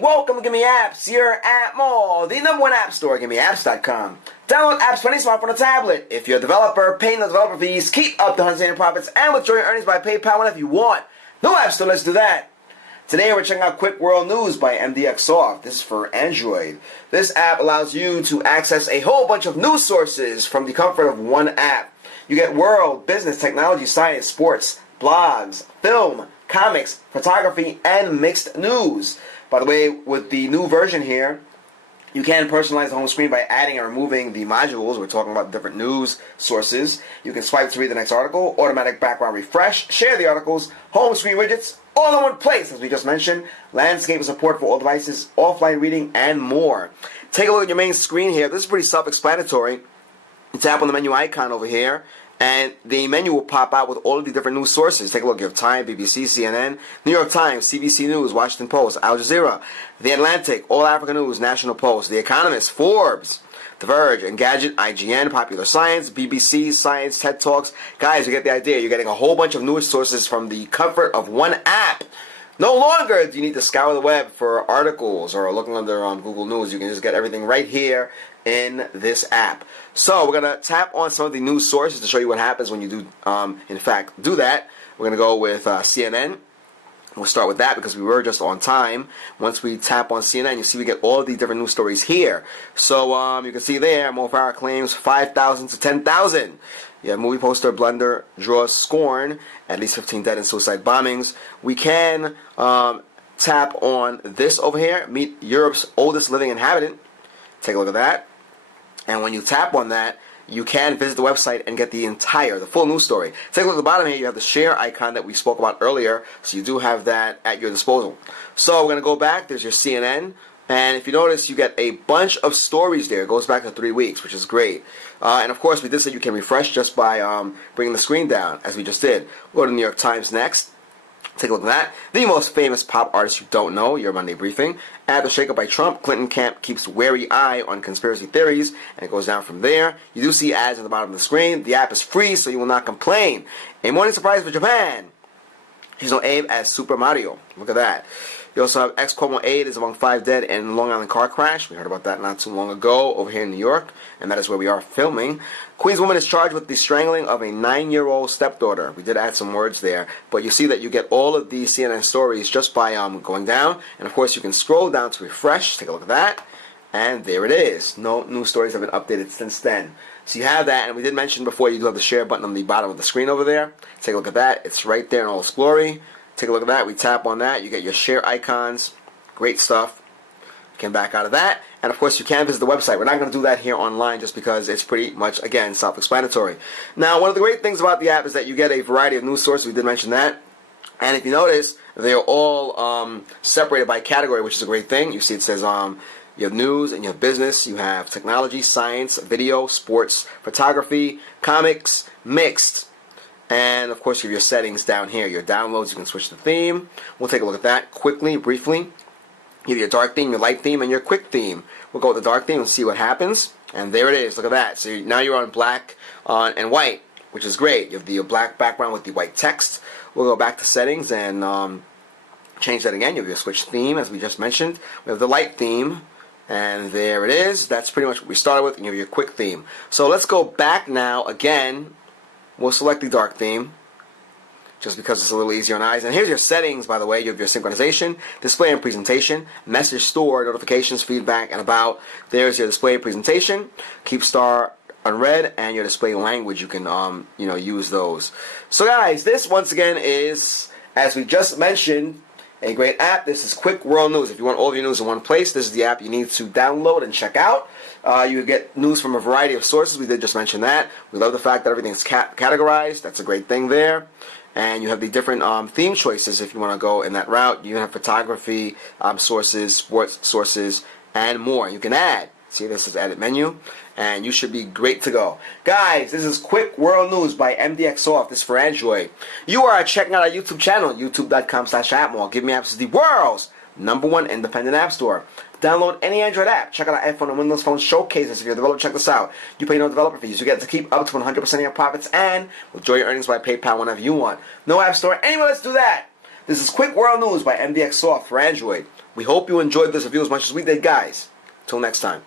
welcome to GiveMeApps here at Mall, the #1 app store, GiveMeApps.com. Download apps for any smartphone or tablet. If you're a developer, paying the developer fees, keep up to 100% profits, and withdraw your earnings by PayPal whenever you want. No app store, let's do that. Today we're checking out Quick World News by MDXsoft. This is for Android. This app allows you to access a whole bunch of news sources from the comfort of one app. You get world, business, technology, science, sports, blogs, film, comics, photography, and mixed news. By the way, with the new version here, you can personalize the home screen by adding and removing the modules. We're talking about different news sources. You can swipe to read the next article, automatic background refresh, share the articles, home screen widgets, all in one place, as we just mentioned, landscape support for all devices, offline reading, and more. Take a look at your main screen here. This is pretty self-explanatory. You tap on the menu icon over here, and the menu will pop out with all of the different news sources. Take a look. You have Time, BBC, CNN, New York Times, CBC News, Washington Post, Al Jazeera, The Atlantic, All Africa News, National Post, The Economist, Forbes, The Verge, Engadget, IGN, Popular Science, BBC, Science, TED Talks. Guys, you get the idea. You're getting a whole bunch of news sources from the comfort of one app. No longer do you need to scour the web for articles or looking under Google News. You can just get everything right here in this app. So we're going to tap on some of the news sources to show you what happens when you do, in fact, do that. We're going to go with CNN. We'll start with that because we were just on time. Once we tap on CNN, you see we get all of the different news stories here. So you can see there, Mo Farah claims 5,000 to 10,000. Yeah, movie poster blunder draws scorn. At least 15 dead in suicide bombings. We can tap on this over here. Meet Europe's oldest living inhabitant. Take a look at that. And when you tap on that, you can visit the website and get the full news story. Take a look at the bottom here. You have the share icon that we spoke about earlier. So you do have that at your disposal. So we're going to go back. There's your CNN. And if you notice, you get a bunch of stories there. It goes back to 3 weeks, which is great. And of course, we did say you can refresh just by bringing the screen down, as we just did. We'll go to the New York Times next. Take a look at that. The most famous pop artist you don't know, your Monday briefing. After shakeup by Trump, Clinton camp keeps wary eye on conspiracy theories, and it goes down from there. You do see ads at the bottom of the screen. The app is free, so you will not complain. A morning surprise for Japan. He's on Abe as Super Mario. Look at that. You also have ex-Cuomo aide is among 5 dead in Long Island car crash. We heard about that not too long ago over here in New York, and that is where we are filming. Queens woman is charged with the strangling of a 9-year-old stepdaughter. We did add some words there, but you see that you get all of these CNN stories just by going down, and of course you can scroll down to refresh. Take a look at that, and there it is. No new stories have been updated since then. So you have that, and we did mention before you do have the share button on the bottom of the screen over there. Take a look at that. It's right there in all its glory. Take a look at that. We tap on that. You get your share icons. Great stuff. You can back out of that. And of course, you can visit the website. We're not going to do that here online just because it's pretty much, again, self-explanatory. Now, one of the great things about the app is that you get a variety of news sources. We did mention that. And if you notice, they're all separated by category, which is a great thing. You see it says you have news and you have business. You have technology, science, video, sports, photography, comics, mixed. And of course you have your settings down here, your downloads. You can switch the theme. We'll take a look at that quickly, briefly. You have your dark theme, your light theme, and your quick theme. We'll go with the dark theme and see what happens. And there it is. Look at that. So now you're on black and white, which is great. You have the black background with the white text. We'll go back to settings and change that again. You have your switch theme, as we just mentioned. We have the light theme. And there it is. That's pretty much what we started with. And you have your quick theme. So let's go back now again. We'll select the dark theme, just because it's a little easier on eyes. And here's your settings, by the way. You have your synchronization, display and presentation, message store, notifications, feedback, and about. There's your display and presentation, keep star unread, and your display language. You can, use those. So guys, this once again is, as we just mentioned, a great app. This is Quick World News. If you want all of your news in one place, this is the app you need to download and check out. You get news from a variety of sources. We did just mention that. We love the fact that everything's categorized. That's a great thing there. And you have the different theme choices if you want to go in that route. You have photography sources, sports sources, and more. You can add. See, this is edit menu. And you should be great to go. Guys, this is Quick World News by MDXsoft. This is for Android. You are checking out our YouTube channel, youtube.com/appmall. GiveMeApps is the world's #1 independent app store. Download any Android app. Check out our iPhone and Windows Phone showcases. If you're a developer, check this out. You pay no developer fees. You get to keep up to 100% of your profits and withdraw your earnings by PayPal whenever you want. No app store. Anyway, let's do that. This is Quick World News by MDX Soft for Android. We hope you enjoyed this review as much as we did, guys. Till next time.